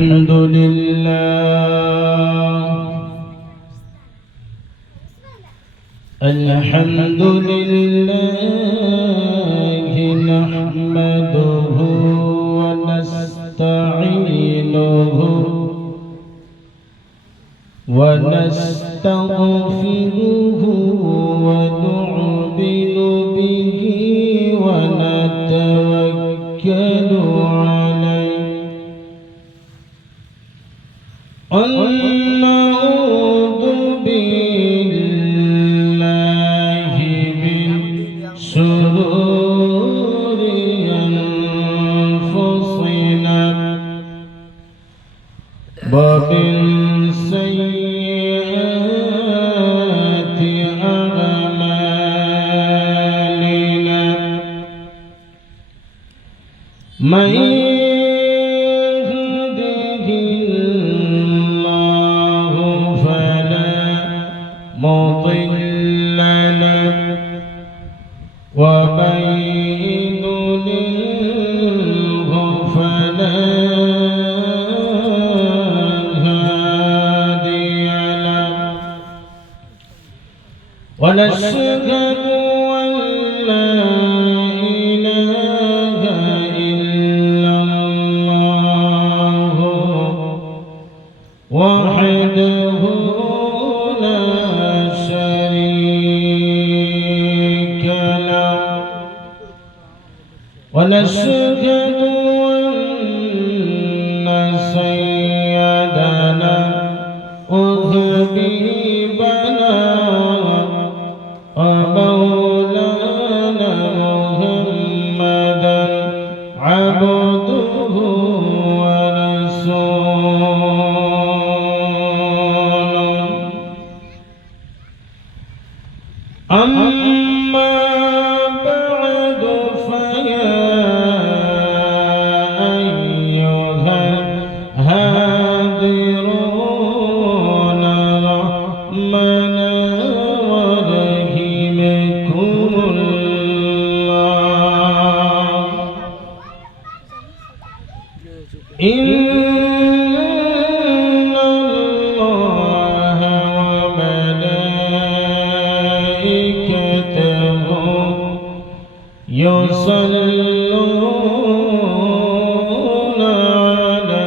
الحمد لله نحمده ونستعينه ونستغفره ونؤمن به ونتوكل عليه ونعوذ بالله من شرور أنفسنا ومن سيئات أعمالنا من يهده الله فلا مضل له ومن يضلله فلا هادي له ونشهد أن لا إله إلا الله وحده لا شريك له ونشهد أن سيدنا وحبيبنا ومولانا محمدا عبده ورسوله أما بعد فيا أيها الهادرون رحمنا ورحمكم الله إن الله وملائكته يصلون على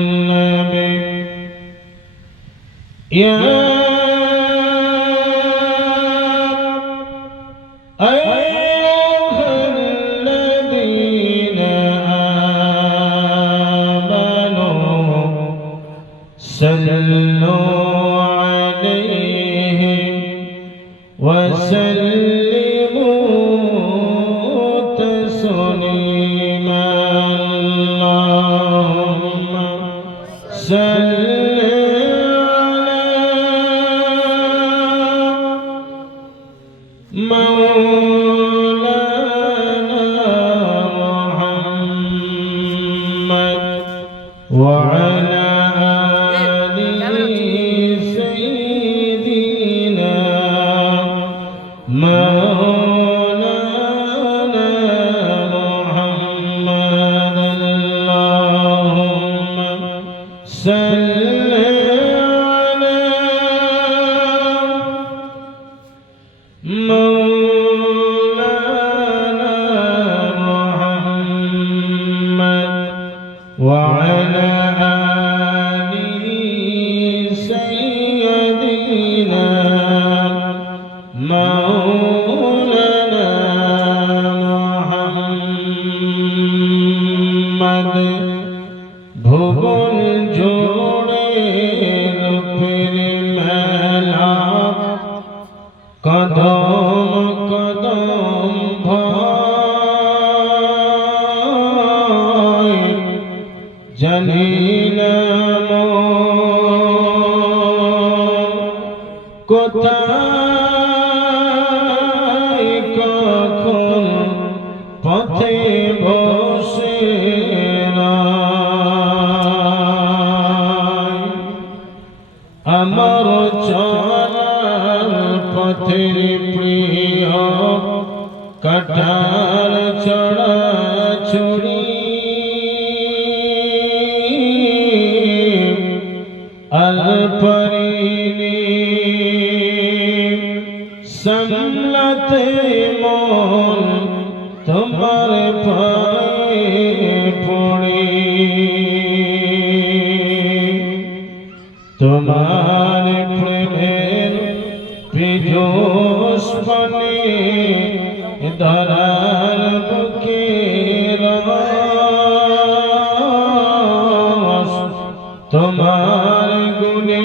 النبي يا أيها الذين آمنوا صلوا عليه وسلموا تسليما اللهم صل مولانا محمد وعلى آل سيدنا مولانا محمد اللهم صل على مولانا محمد وعلى آل سيدنا مولانا محمد ভুবন জোড়ে রূপের মেলা কদম কদম ভয় জানি না কোথায় কখন পথে বসে আমার চলার পথের প্রিয় কাটার চড়া ছুরি अलपरीनी समलते मोल तुम्हारे पाए पड़ी तुम्हारे प्रेमेर पिजोश बने धरार बुके रस तुम्हार गुने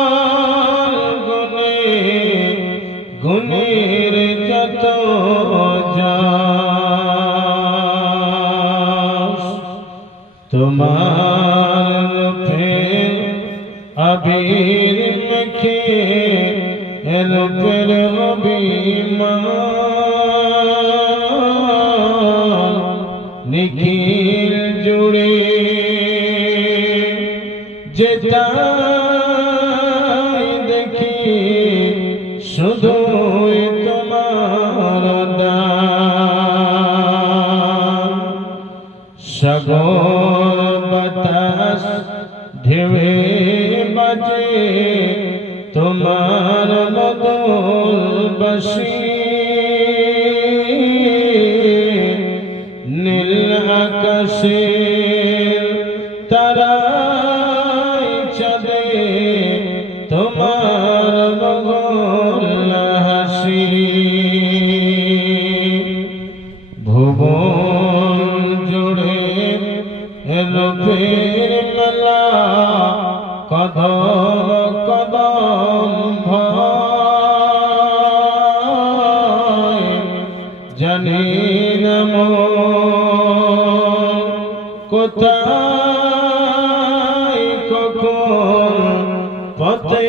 किराल गुने गुनेर जत जास तुम्हार फिर अबीर मखे फिर अभिमान निखिल जुड़े যেটাই দেখি শুধুই তোমার দান সাগর বাতাস ঢেউয়ে বাজে তোমার বদল বাসি নীল আকাশে তারাই চাঁদে তোমার বগল হাসি ভুবন জুড়ে রূপের মেলা কদম কদম ভয় জানি না মন কোথায় কখন পথে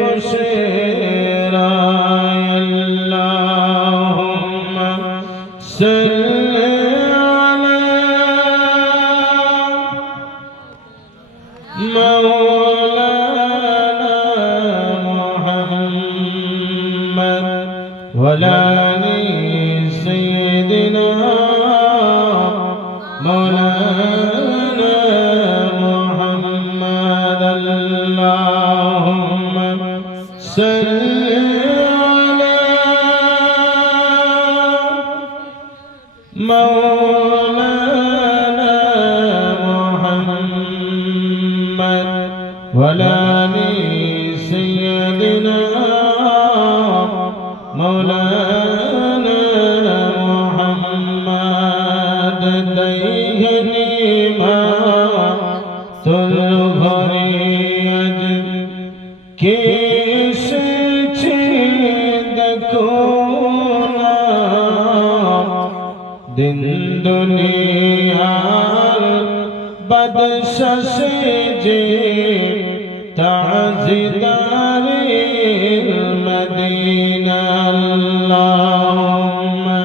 বসে আল্লাহুম্মা সাল্লি আলা মাওলানা মুহাম্মদ ওয়া আলা আলি সাইয়্যিদিনা مولانا محمد اللهم صل على مولانا محمد وعلى آل سيدنا مولانا محمد ديهني ما তুলভরে আজ কে এসেছে দেখো না দিন দুনিয়ার বাদশা সেজে তাজিদারে মদিনা আল্লাহুম্মা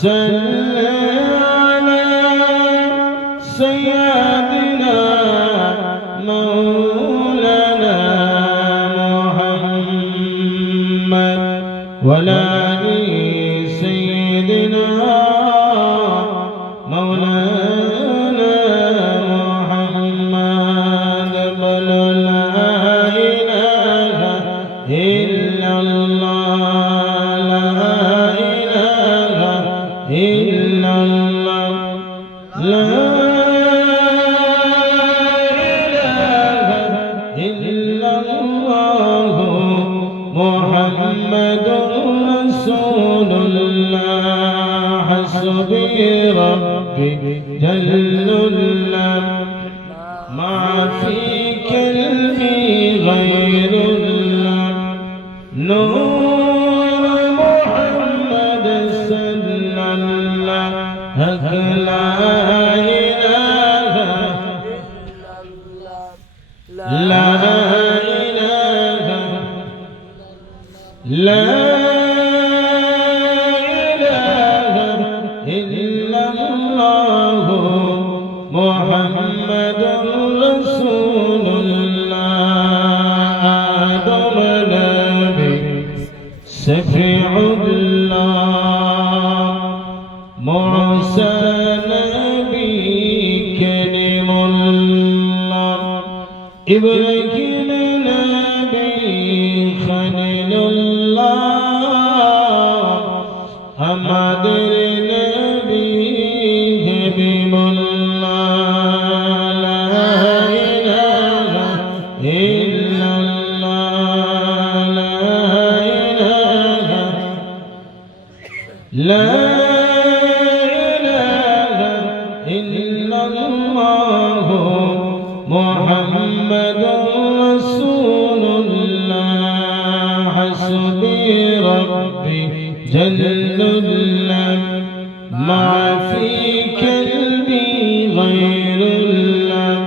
সাল্লি আলা সাইয়্যিদিনা مولانا محمد وعلى آل سيدنا مولانا محمد بلا لا إله إلا الله لا إله إلا الله لا محمد رسول الله حسبي ربي جل الله ما في كلمي غير الله نور محمد صلى الله لا إله لا لا إله إلا الله محمد رسول الله آدم نبي شفيع الله موسى نبي إبراهيم نبي خليل الله আমাদের নবী হাবিবুল্লাহ লা ইলাহা ইল্লাল্লাহ লা ইলাহা ইল্লাল্লাহ মুহাম্মাদুর রাসূলুল্লাহ হাসবি রাব্বি জাল্লাল্লাহ মা ফি কলবি গায়রুল্লাহ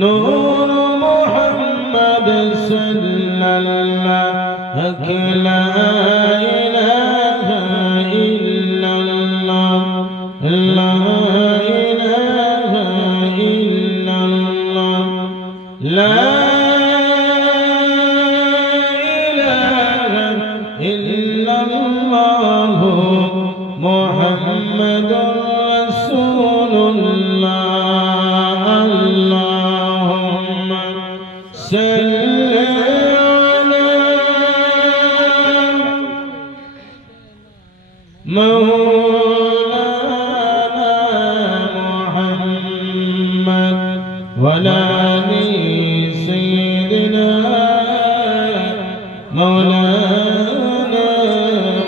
নূর মুহাম্মদ সাল্লাল্লাহু লা ইলাহা ইল্লাল্লাহ লা ইলাহা ইল্লাল্লাহ লা ইলাহা ইল্লাল্লাহ মুহাম্মাদুর রাসূলুল্লাহ আল্লাহুম্মা সাল্লি আলা মাওলানা মুহাম্মদ ওয়া আলা আলি সাইয়্যিদিনা মাওলানা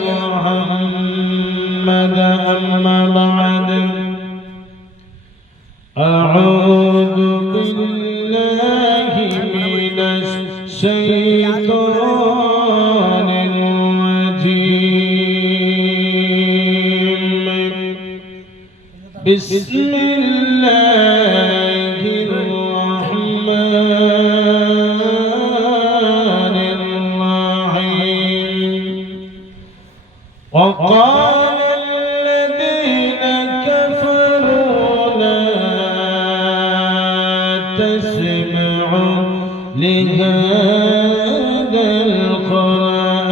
মুহাম্মদ আম্মা বা'দ আউযু বিল্লাহি মিনাশ শাইতানির রাজীম বিসমিল্লাহির রাহমানির রাহিম وقال الذين كفروا لا تسمعوا لهذا القرآن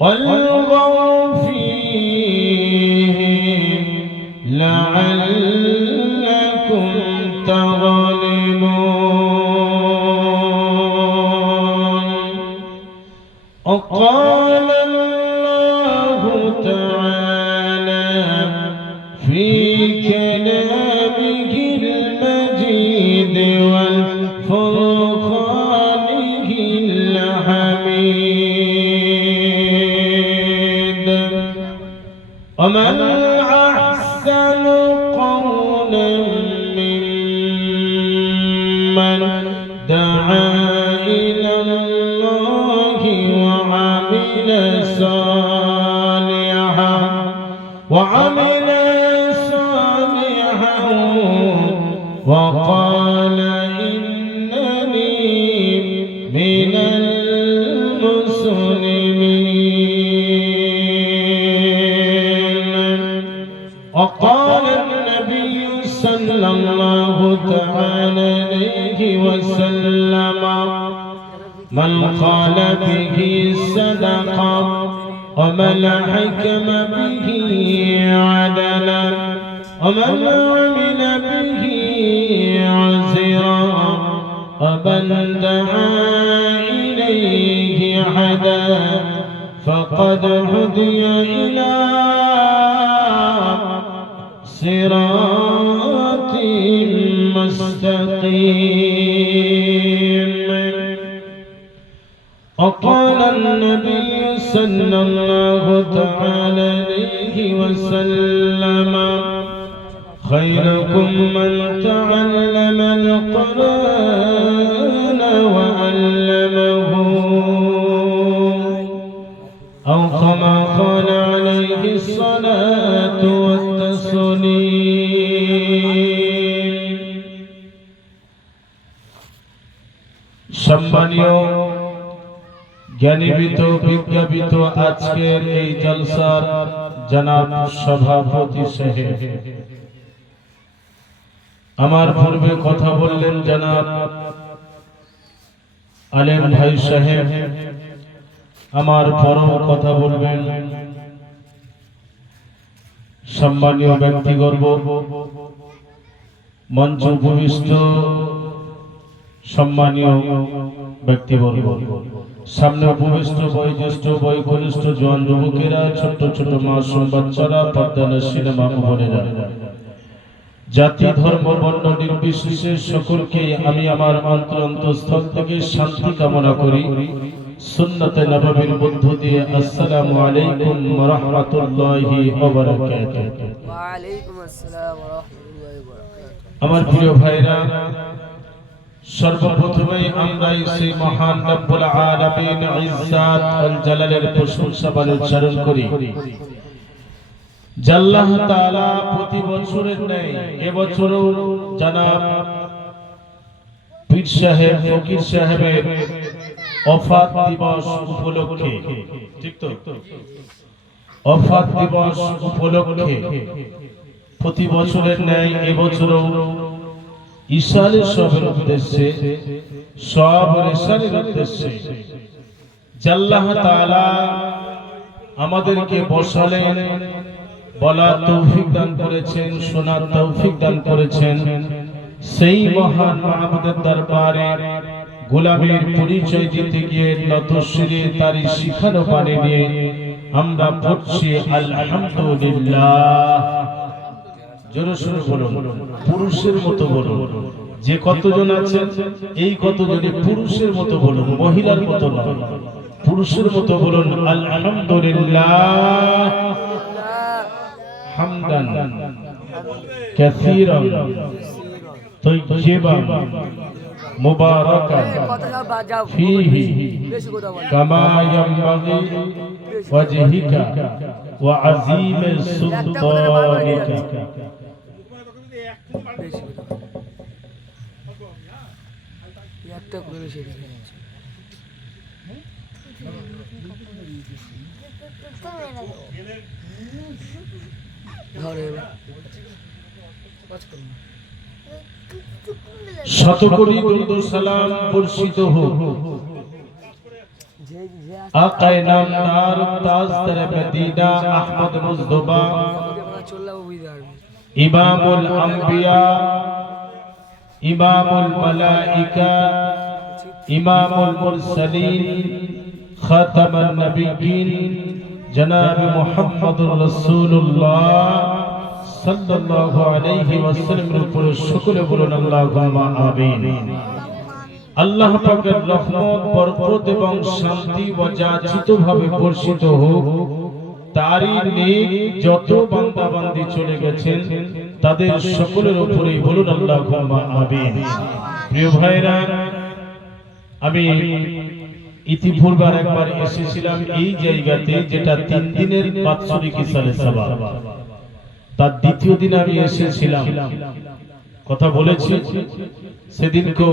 والغوا فيه لعلكم تغلبون وقال الله تعالى في كلامه المجيد والفرقانه الحميد ومن أحسن قولا ممن دعا إلى الله وعمل صالحا وقال إنني من المسلمين وقال النبي صلى الله تعالى عليه وسلم من قال به صدقة ومن حكم به عدلا ومن عمل به عزرا ومن دعا إليه حدا فقد هدي إلى صراط مستقيم وقال النبي صلى الله تعالى عليه وسلم خيركم من تعلم القرآن وعلمه أو كما قال عليه الصلاة والتسليم সম্মানীয় জ্ঞানীবিত বিজ্ঞাপিত আজকের এই জলসার জনাব সভাপতি সাহেব, আমার পূর্বে কথা বললেন জনাব আলেম ভাই সাহেব, আমার পরম কথা বলবেন সম্মানীয় ব্যক্তিগণ, মঞ্চ উপবিষ্ট সম্মানীয় ব্যক্তিবর্গ, সামনে উপবিষ্ট বয়োজ্যেষ্ঠ বয়োকনিষ্ঠ জোয়ান যুবকেরা, ছোট ছোট মাসুম বাচ্চারা, পর্দানশীল মা বোনেরা, জাতি ধর্ম বর্ণ নির্বিশেষে সকলকে আমি আমার অন্তরস্থল থেকে শান্তি কামনা করি। সুন্নতে নববীর মধ্য দিয়ে আসসালামু আলাইকুম ওয়া রাহমাতুল্লাহি ওয়া বারাকাতুহু। ওয়া আলাইকুম আসসালাম ওয়া রাহমাতুল্লাহি ওয়া বারাকাতুহু। আমার প্রিয় ভাইরা, সর্বপ্রথমেই আমরা সেই মহান রব্বুল আলামিন ইজ্জত ওয়াল জালালের প্রশংসা বলে উচ্চারণ করি। আল্লাহ তাআলা প্রতি বছরের ন্যায় এবছরও জনাব পীর সাহেব ফকির সাহেবের ওফাত দিবস উপলক্ষে, ঠিক তো, ওফাত দিবস উপলক্ষে প্রতি বছরের ন্যায় এবছরও ইশারে সবের উদ্দেশ্যে সব ইশারের উদ্দেশ্যে আল্লাহ তাআলা আমাদেরকে বসালেন, বলার তৌফিক দান করেছেন, শোনার তৌফিক দান করেছেন। সেই মহান মাহবুবের দরবারে গোলামের পরিচয় দিতে গিয়ে নতশিরে তার শিখানো পানে নিয়ে আমরা পড়ছি আলহামদুলিল্লাহ। জোরে সোরে বলুন, পুরুষের মতো বলুন। যে কতজন আছেন এই কতজনই পুরুষের মতো বলুন, মহিলার মতো না, পুরুষের মতো বলুন আলহামদুলিল্লাহ হামদান কাসীরান তাইয়িবান মুবারাকান ফীহি কামা ইয়ানবাগি ওয়াজহিকা ওয়া আযীম সুলতানিকা। শতকোটি দরুদ ও সালাম বর্ষিত হোক আকায়ে নামদার তাজদার মদিনা আহমদ মুজতবা ইমামুল আম্বিয়া ইমামুল মালাইকা ইমামুল মুরসালিন খাতামান নবিয়্যিন জনাব মুহাম্মদুর রাসূলুল্লাহ সাল্লাল্লাহু আলাইহি ওয়াসাল্লামের উপর সকলে বলুন আল্লাহুম্মা আমিন। আল্লাহ পাকের রহমত, বরকত এবং শান্তি অযাচিতভাবে বর্ষিত হোক তারই নেক যত বান্দা বান্দি চলে গেছেন তাদের সকলের উপরেই বলুন আল্লাহুম্মা আমিন। প্রিয় ভাইরা, আমি ইতিপূর্বে একবার এসেছিলাম এই জায়গাতে, যেটা 3 দিনের বাৎসরিক ইসালে সাবা, তার দ্বিতীয় দিন আমি এসেছিলাম, কথা বলেছি সেদিনকেও,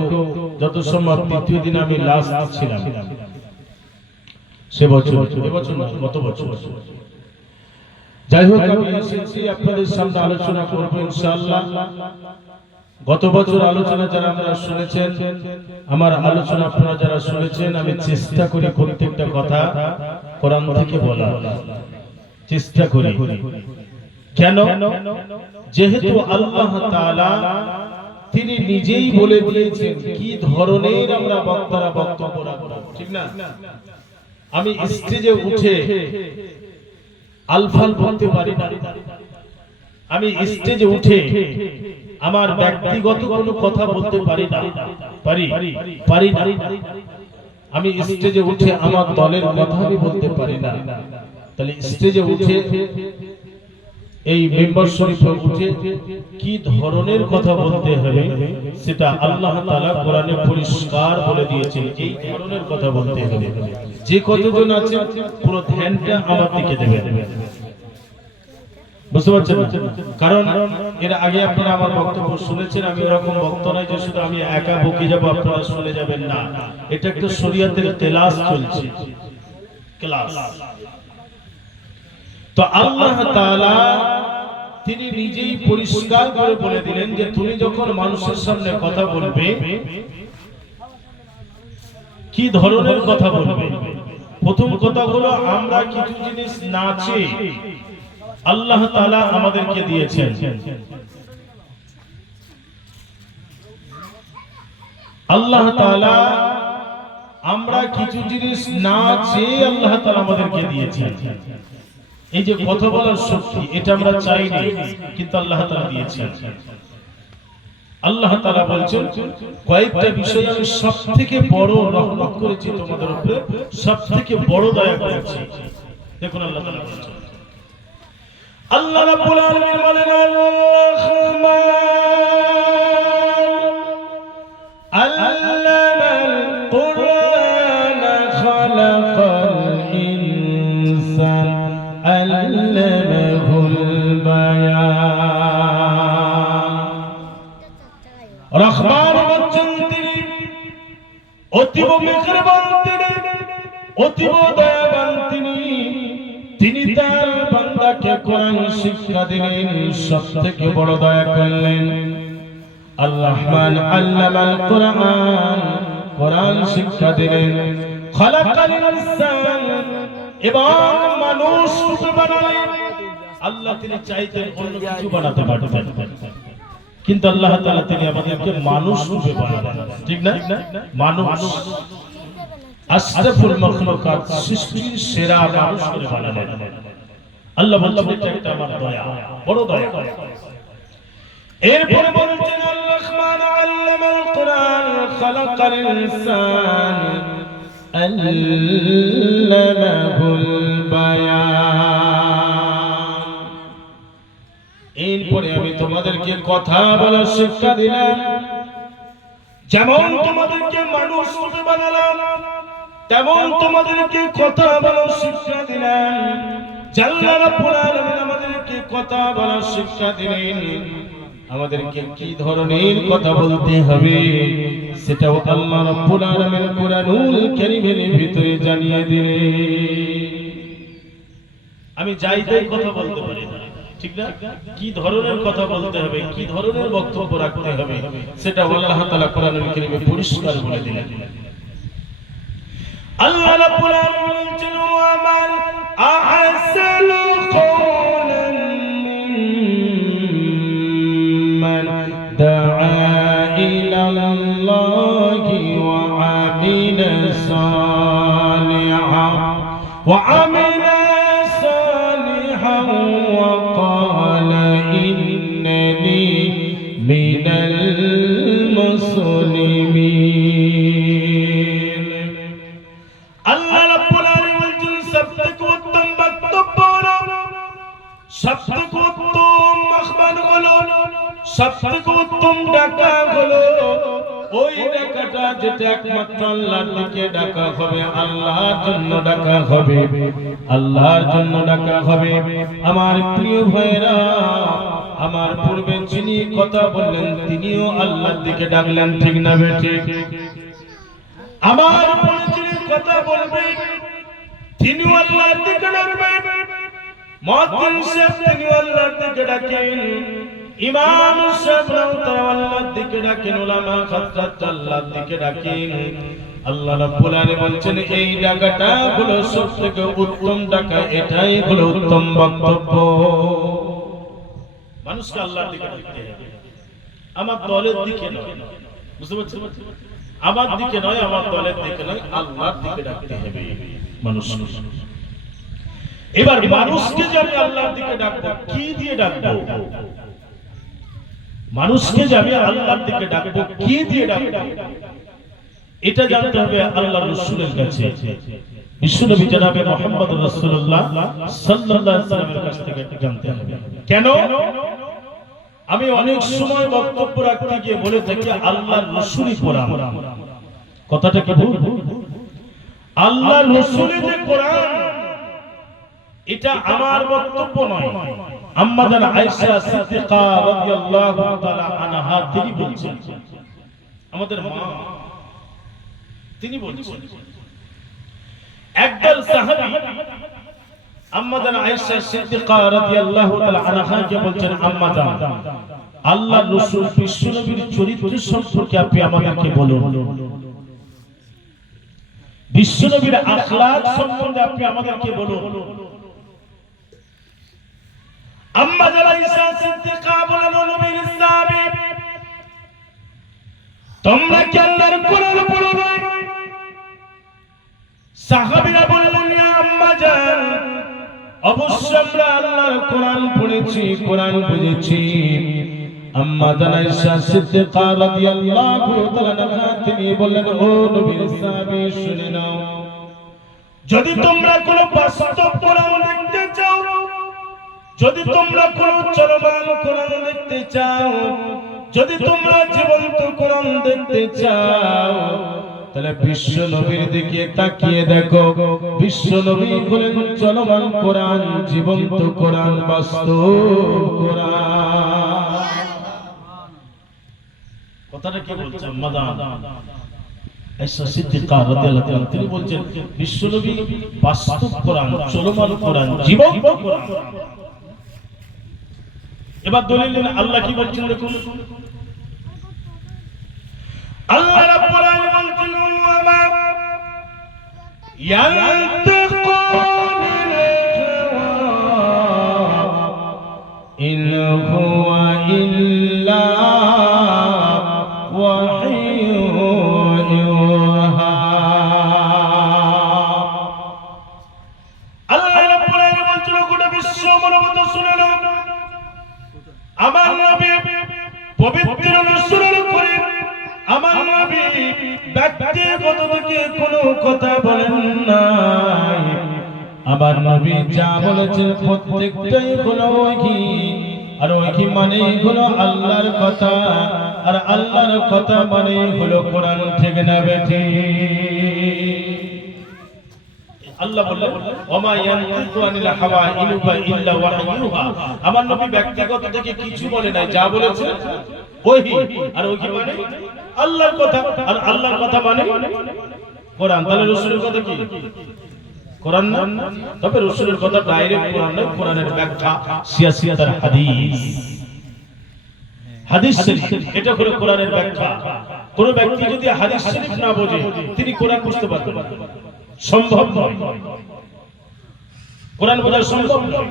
যত সম্ভব তৃতীয় দিন আমি লাস্ট ছিলাম সে বছর, এবছর না গত বছর। যাই হোক, আমি এসেছি আপনাদের সামনে আলোচনা করব ইনশাআল্লাহ। গত বছর আলোচনা যারা আপনারা শুনেছেন, আমার আলোচনা আপনারা যারা শুনেছেন, আমি চেষ্টা করি প্রত্যেকটা কথা কোরআন থেকে বলার চেষ্টা করি। কেন? যেহেতু আল্লাহ তাআলা তিনি নিজেই বলে দিয়েছেন কি ধরনের আমরা বক্তারা বক্তব্য রাখব, ঠিক না? আমি স্টেজে উঠে আলফাল বলতে পারি না, আমি স্টেজে উঠে আমার ব্যক্তিগত কোনো কথা বলতে পারি না, পারি না। আমি স্টেজে উঠে আমার দলের কথা আমি বলতে পারি না। তাহলে স্টেজে উঠে এই মেম্বার শরীফে উঠে কি ধরনের কথা বলতে হবে সেটা আল্লাহ তাআলা কোরআনে পরিষ্কার বলে দিয়েছেন। এই ধরনের কথা বলতে হবে। যে কতজন আছে পুরো ধ্যানটা আমার দিকে দেবেন, বুঝতে পারছেন? কারণ এর আগে আপনারা আমার বক্তব্য শুনেছেন। আমি এরকম বক্তা নয় যে শুধু আমি একা বকে যাব আপনারা শুনে যাবেন, না। এটা একটা শরীয়তের ক্লাস চলছে, ক্লাস। তো আল্লাহ তাআলা তিনি নিজেই পরিষ্কার করে বলে দিলেন যে তুমি যখন মানুষের সামনে কথা বলবে কি ধরনের কথা বলবে। প্রথম কথা হলো, আমরা কিছু জিনিস নাচে আল্লাহ তাআলা আমাদেরকে দিয়েছেন। আল্লাহ তাআলা আমরা কিছু জিনিস না চেয়ে আল্লাহ তাআলা আমাদেরকে দিয়েছেন। এই যে কথা বলার শক্তি, এটা আমরা চাইনি, কিন্তু আল্লাহ তাআলা দিয়েছেন। আল্লাহ তাআলা বলছেন কয়েকটা বিষয় আমি সবথেকে বড় রহমত করেছি তোমাদের উপরে, সবথেকে বড় দয়া করেছি। দেখুন আল্লাহ তাআলা বলছেন, আল্লাহ রাব্বুল আলামিন বলেন আল্লামাল কুরআন খালাকাল ইনসান আল্লামাহুল বায়ান। রহমান হচ্ছেন তিনি, অতীব মেহেরবান তিনি, অতীব দয়াবান তিনি। তিনি তার বান্দাকে কোরআন শিক্ষা দিলেন, সবথেকে বড় দয়া করলেন। আল রহমান আল্লামাল কুরআন, কোরআন শিক্ষা দিলেন। খালাকাল ইনসান, এবং মানুষ রূপে বানালেন। আল্লাহ তিনি চাইতেন অন্য কিছু বানাতে পারতেন, কিন্তু আল্লাহ তাআলা তিনি আমাদেরকে মানুষ রূপে বানালেন। ঠিক না? মানুষ আশরাফুল মাখলুকাত, সৃষ্টির সেরা মানুষ করে বানালেন। আল্লাহ বলছেন এটা একটা আমার দয়া, বড় দয়া। এরপরে বলছেন আল রহমান আল্লামাল কুরআন খালাকাল ইনসান আল্লামাহুল বায়ান। এরপরে আমি তোমাদেরকে কথা বলার শিক্ষা দিলাম। যেমন তোমাদেরকে মানুষ রূপে বানালাম, তেমন তোমাদেরকে কথা বলার শিক্ষা দিলাম। আল্লাহ রাব্বুল আলামিন আমাদেরকে কথা বলার শিক্ষা দিলেন। আমাদেরকে কি ধরনের কথা বলতে হবে সেটাও আল্লাহ রাব্বুল আলামিন কুরআনুল কারীমের ভিতরে জানিয়ে দিলেন। আমি যাই তাই কথা বলতে পারি না, ঠিক না? কি ধরনের কথা বলতে হবে, কি ধরনের বক্তব্য রাখতে হবে, সেটা আল্লাহ তাআলা কুরআনুল কারীমে পরিষ্কার বলে দিলেন। আল্লাহ রাব্বুল আলামিন বলেন ওয়া মান আহসানু কওলান মিম্মান দাআ ইলাল্লাহি ওয়া আমিলা সালিহান ওয়া আমিলা সালিহান ওয়া ক্বালা ইন্নানি মিনাল মুসলিমিন। আল্লাহ রাব্বুল আলামিন বলেন সবথেকে উত্তম বক্তব্য হলো, সবথেকে উত্তম মাখবান হলো, সবথেকে উত্তম ডাকা হলো ওই ডাকাটা যেটা একমাত্র আল্লাহর দিকে ডাকা হবে, আল্লাহর জন্য ডাকা হবে, আল্লাহর জন্য ডাকা হবে। আমার প্রিয় ভাইরা, আমার পূর্বে যিনি কথা বললেন তিনিও আল্লাহর দিকে ডাকলেন, ঠিক না বেঠিক? আমার পরে যিনি কথা বলবেন তিনিও আল্লাহর দিকে ডাকবেন। মুয়াজ্জিন সাহেব তিনিও আল্লাহর দিকে ডাকেন, ইমাম সাহেবরাও তারা আল্লাহর দিকে ডাকেন, উলামা হাজরাত আল্লাহর দিকে ডাকেন। আল্লাহ রাব্বুল আলামিন বলছেন এই ডাকাটা হলো সবথেকে উত্তম ডাকা, এটাই হলো উত্তম বক্তব্য। মানুষকে আল্লাহর দিকে ডাকতে হবে, আমার দলের দিকে নয়। বুঝতে পারছেন? আমার দিকে নয়, আমার দলের দিকে নয়, আল্লাহর দিকে ডাকতে হবে মানুষ। এবার মানুষকে যাবে আল্লাহর দিকে ডাকবো, কি দিয়ে ডাকবো? মানুষকে যাবে আল্লাহর দিকে ডাকবো, কি দিয়ে ডাকবো? এটা জানতে হবে আল্লাহর রাসূলের কাছে। বিশ্বনবী জনাবে মুহাম্মদ রাসূলুল্লাহ সাল্লাল্লাহু আলাইহি ওয়াসাল্লামের কাছ থেকে জানতে হবে। কেন? আমি অনেক সময় বক্তব্য রাখতে গিয়ে বলে থাকি আল্লাহর রাসূলই কোরআন। কথাটা কি ভুল? আল্লাহর রাসূলের যে কোরআন, এটা আমার বক্তব্য নয়। আম্মা জান আয়েশা সিদ্দিকা রাদিয়াল্লাহু তাআলা আনহা তিনি বলছেন, আমাদের মা তিনি বলছেন, একদল সাহাবী আম্মা জান আয়েশা সিদ্দিকা রাদিয়াল্লাহু তাআলা আনহাকে বলছেন, আম্মা জান আল্লাহর রাসূল বিশ্বনবীর চরিত্র সম্পর্কে আপনি আমাদেরকে বলুন, বিশ্বনবীর আখলাক সম্বন্ধে আপনি আমাদেরকে বলুন। আম্মা জান আয়েশা সিদ্দিকা বলেন, নবীর সাহাবী তোমরা কি আল্লাহর কোরআন পড়ো না? সাহাবীরা বললেন, ইয়া আম্মা জান, অবশ্যই আমরা আল্লাহর কোরআন পড়েছি, কোরআন বুঝেছি। আম্মা জান আয়েশা সিদ্দিকা রাদিয়াল্লাহু তাআলা আনহা তিনি বললেন, ও নবীর সাহাবী শুনে নাও, যদি তোমরা কোনো বাস্তব কোরআন দেখতে চাও, যদি তোমরা কোনো চলমান কোরআন দেখতে চাও, যদি তোমরা জীবন্ত কোরআন দেখতে চাও, তাহলে বিশ্ব নবীর দিকে তাকিয়ে দেখো। বিশ্ব নবী হলেন চলমান কোরআন, জীবন্ত কোরআন, বাস্তব কোরআন। কথাটা কি বলছে মাদান আয়েশা সিদ্দিকা রাদিয়াল্লাহু তাআলা তিনি বলছেন বিশ্ব নবী বাস্তব কোরআন, চলমান কোরআন, জীবন্ত কোরআন। এবার দলিল আল্লাহ কি বলছেন দেখুন। আল্লাহ রাব্বুল আলামিন বলছেন, ওয়া ইয়ানতিকু ইন হুয়া ইল্লা ওয়াহিয়ুন ইউহা। আল্লাহ রাব্বুল আলামিন বলছেন, গোটা বিশ্ব মানবত শুনে নাও, আমার নবী পবিত্র নসরুল করিম, আমার নবী ব্যক্তিগত থেকে কোনো কথা বলেন নাই। আমার নবী যা বলেছেন প্রত্যেকটাই হলো ওহী, আর ওহী মানে হলো আল্লাহর কথা, আর আল্লাহর কথা মানে হলো কোরআন। ঠিক না বেঠি? আল্লাহ বললেন, ওমা ইয়ানতিকু আনিল হাওয়া ইন হুয়া ইল্লা ওয়াহিয়ুহা। আমার নবী ব্যক্তিগত থেকে কিছু বলে নাই, যা বলেছে ওহী, আর ওহী মানে আল্লাহর কথা, আর আল্লাহর কথা মানে কোরআন। তাহলে রাসূলের কথা কি? কোরআন না? তবে রাসূলের কথা ডাইরেক্ট কোরআন নয়, কোরআনের ব্যাখ্যা, সিয়াসিয়াতের হাদিস, হাদিস শরীফ, এটা হলো কোরআনের ব্যাখ্যা। কোন ব্যক্তি যদি হাদিস শরীফ না বোঝে তিনি কোরআন বুঝতে পারবেন না, সম্ভব নয়। কোরআন বোঝা সম্ভব নয়,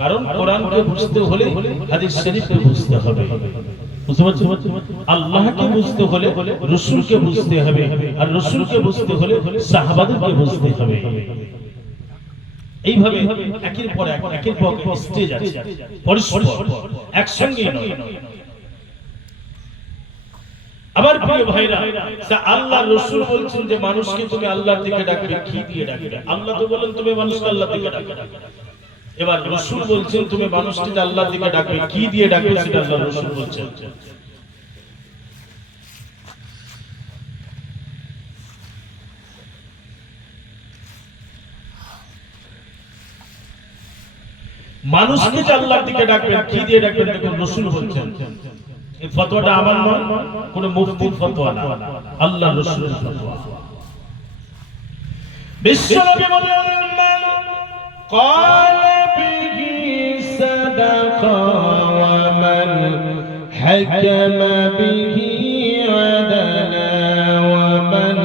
কারণ কোরআনকে বুঝতে হলে হাদিস শরীফকে বুঝতে হবে। বুঝতে পারছেন? আল্লাহকে বুঝতে হলে রাসূলকে বুঝতে হবে, আর রাসূলকে বুঝতে হলে সাহাবাদেরকে বুঝতে হবে। এইভাবে একের পর এক, একের পর এক স্টেজ আছে, পরস্পর একসঙ্গে নয়। আমার প্রিয় ভাইরা, আল্লাহ রাসূল বলছেন যে মানুষকে তুমি আল্লাহর দিকে ডাকবে, কি দিয়ে ডাকবে? আল্লাহ তো বলেন তুমি মানুষকে আল্লাহর দিকে ডাকবে। এবার রাসূল বলছেন তুমি মানুষকে আল্লাহর দিকে ডাকবে, কি দিয়ে ডাকবে সেটা আল্লাহ রাসূল বলছেন। মানুষকে যে আল্লাহর দিকে ডাকবেন, কি দিয়ে ডাকবেন দেখুন রাসূল বলছেন। এই ফতোয়াটা আমার নয়, কোন মুফতির ফতোয়া না, আল্লাহ রাসূলের ফতোয়া। বিশ্বনবী বললেন, মান ক্বালা বিহি সাদাকা ওয়া মান হাকামা বিহি আদালা ওয়া মান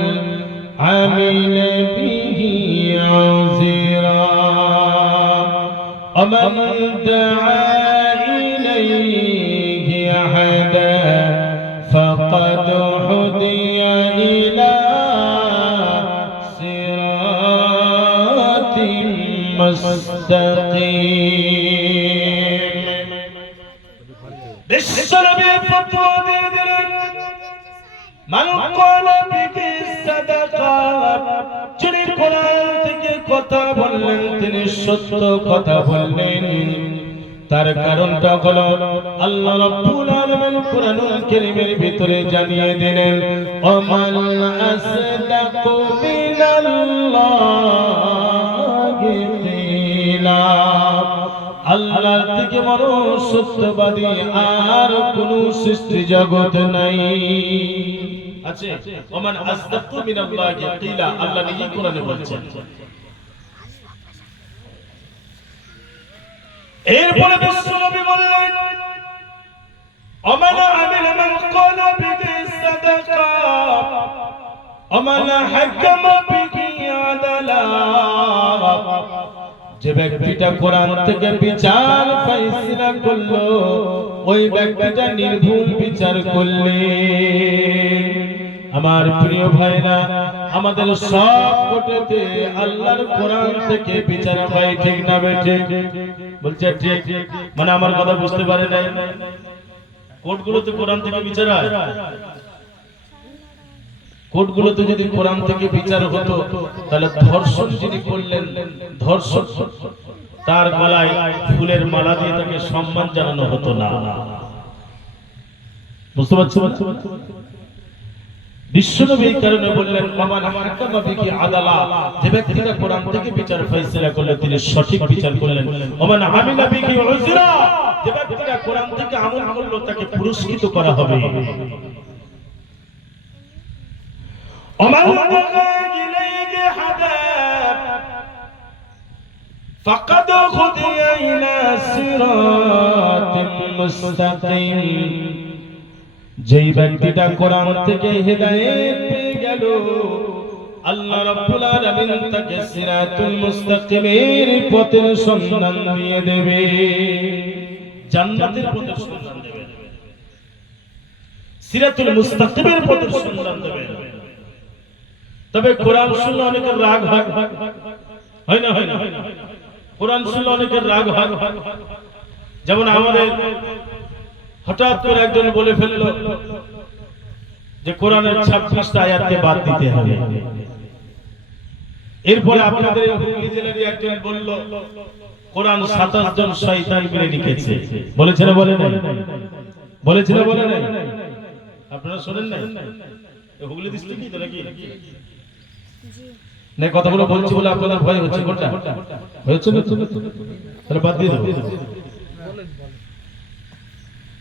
আমিলা বিহি উযরা ওয়া মান দাআ ইলাইহি আহাদা ফাকাদ হুদিয়া ইলা সিরাতিন মুস্তাকিম। বিশ্বনবী ফতোয়া দিয়ে দিলেন, মান ক্বালা বিহি সাদাকা, যিনি কোরআন থেকে কথা বললেন তিনি সত্য কথা বললেন। তার কারণটা হলো আল্লাহ রাব্বুল আলামিন কোরআনুল কারীমের ভিতরে জানিয়ে দিলেন, ওয়ামান আসদাকু মিনাল্লাহি কিলা, আল্লাহর থেকে বড় সত্যবাদী আর কোন সৃষ্টি জগৎ নাই। আছে ওমান আসদাকু মিনাল্লাহি কিলা, আল্লাহ নিজেই কোরআনে বলছেন। এরপরে বিশ্বনবী বললেন, ওমান আমিলা মান ক্বালা বিহি সাদাকা ওমান হাকামা বিহি আদালা, যে ব্যক্তিটা কোরআন থেকে বিচার ফাইসলা করলো ওই ব্যক্তিটা নির্ভুল বিচার করলে। আমার প্রিয় ভাইরা, আমাদের সব কোটেতে আল্লাহর কোরআন থেকে বিচার হয়, ঠিক না বেঠিক? বলছে ঠিক। মানে আমার কথা বুঝতে পারে নাই? কোর্টগুলোতে কোরআন থেকে বিচার হয়। কোর্টগুলোতে যদি কোরআন থেকে বিচার হতো তাহলে ধর্ষণ যিনি করলেন, ধর্ষণ তার গলায় ফুলের মালা দিয়ে তাকে সম্মান জানানো হতো না। বুঝতে পারছো? বিশ্বনবী এই কারণে বললেন, মামান হাকামা বিহি আদালা, যে ব্যক্তিটা কোরআন থেকে বিচার ফয়সালা করলে তিনি সঠিক বিচার করলেন। ওমান আমিলা বিহি উজরা, যে ব্যক্তিটা কোরআন থেকে আমল করলো তাকে পুরস্কৃত করা হবে। ওমান বাগা ইলাইহি হাদাব ফাকাদ খুদিয়া ইলা সিরাতিন মুস্তাকিম, যেই ব্যক্তিটা কোরআন থেকে হেদায়েত পেয়ে গেল আল্লাহ রাব্বুল আলামিন তাকে সিরাতুল মুস্তাকিমের পথের সন্ধান দিয়ে দেবে, জান্নাতের পথের সন্ধান দেবে, সিরাতুল মুস্তাকিমের পথের সন্ধান দেবে। তবে কোরআন শুনলে অনেকের রাগ হয়, হয় না? হয় না? কোরআন শুনলে অনেকের রাগ হয়। যেমন আমাদের হঠাৎ করে একজন বলে ফেললো যে কোরআনের 26টা আয়াতকে বাদ দিতে হবে। এরপরে আপনাদের হুগলি জেলারই একজন বলল কোরআন 27 জন শয়তান মিলে লিখেছে। বলেছে না বলে নাই? বলেছে না বলে নাই? আপনারা শুনেন না? হুগলি ডিস্ট্রিক্টই তো নাকি? না, কথাগুলো বলছি বলে আপনাদের ভয় হচ্ছে। কোনটা হয়েছে না? তাহলে বাদ দিয়ে দেবো।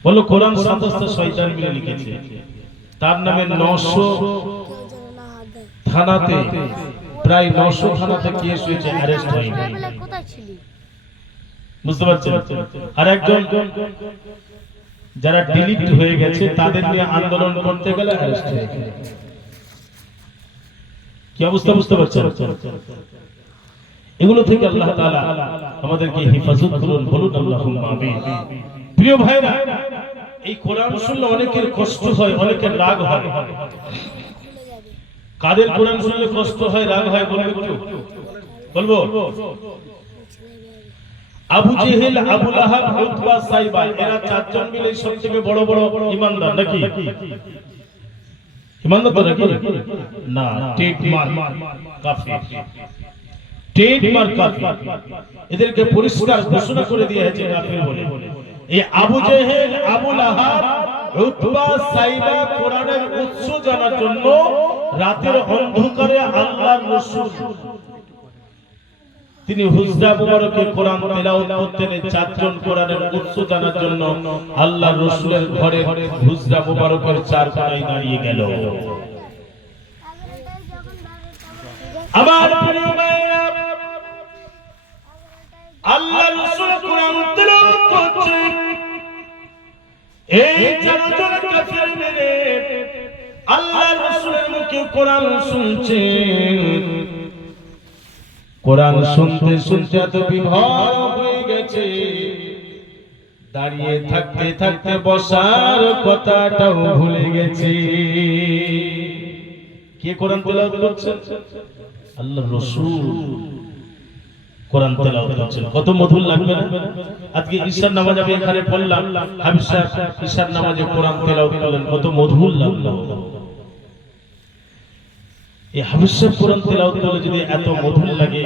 বললো কোরআন 27টা শয়তান মিলে লিখেছে। তার নামে 900 থানাতে, প্রায় 900 থানাতে কেস হয়েছে, অ্যারেস্ট হয়নি। বুঝতে পারছেন? আর একজন যারা ডিলিট হয়ে গেছে তাদের নিয়ে আন্দোলন করতে গেলে অ্যারেস্ট হয়ে গেছে। কি অবস্থা বুঝতে পারছেন? এগুলো থেকে আল্লাহ তাআলা আমাদেরকে হেফাজত করুন, বলুন আল্লাহুম্মা আমিন। প্রিয় ভাইরা, এই কোরআন শুনলে অনেকের কষ্ট হয়, অনেকের রাগ হয়। কাদের কোরআন শুনলে কষ্ট হয়, রাগ হয় বলবো একটু? বলবো? আবু জেহেল, আবু লাহাব, উতবা, সাইবা, এরা চারজন মিলে সবথেকে বড় বড় ঈমানদার নাকি? ঈমানদার তো নাকি? না, ট্রেডমার্ক কাফির। ট্রেডমার্ক কাফির। এদেরকে পরিষ্কার ঘোষণা করে দিয়েছে কাফির বলে। এই আবু জেহেল, আবু লাহাব, উতবা, সাইবা কোরআনের উৎস জানার জন্য রাতের অন্ধকারে আল্লাহর রাসূল তিনি হুজরা মুবারকে কোরআন তেলাওয়াত করতেন। চারজন কোরআনের উৎস জানার জন্য আল্লাহর রাসূলের ঘরে হুজরা মুবারকের চার কোণায় দাঁড়িয়ে গেল। আমার প্রিয় ভাইরা, আল্লাহর রাসূল কোরআন তেলাওয়াত করছেন, এই চারজন কাফির মিলে আল্লাহর রাসূলের মুখে কোরআন শুনছেন। কোরআন শুনতে শুনতে এত বিভোর হয়ে গেছে, দাঁড়িয়ে থাকতে থাকতে বসার কথাটাও ভুলে গেছে। কে কোরআন তেলাওয়াত করছেন? আল্লাহর রাসূল কোরআন তেলাওয়াত করছেন। কত মধুর লাগবে না? আজকে ঈশার নামাজ আমি এখানে পড়লাম, হাবিব সাহেব ঈশার নামাজে কোরআন তেলাওয়াত করলেন, কত মধুর লাগলো। এই হাবিব সাহেব কোরআন তেলাওয়াত করলে যদি এত মধুর লাগে,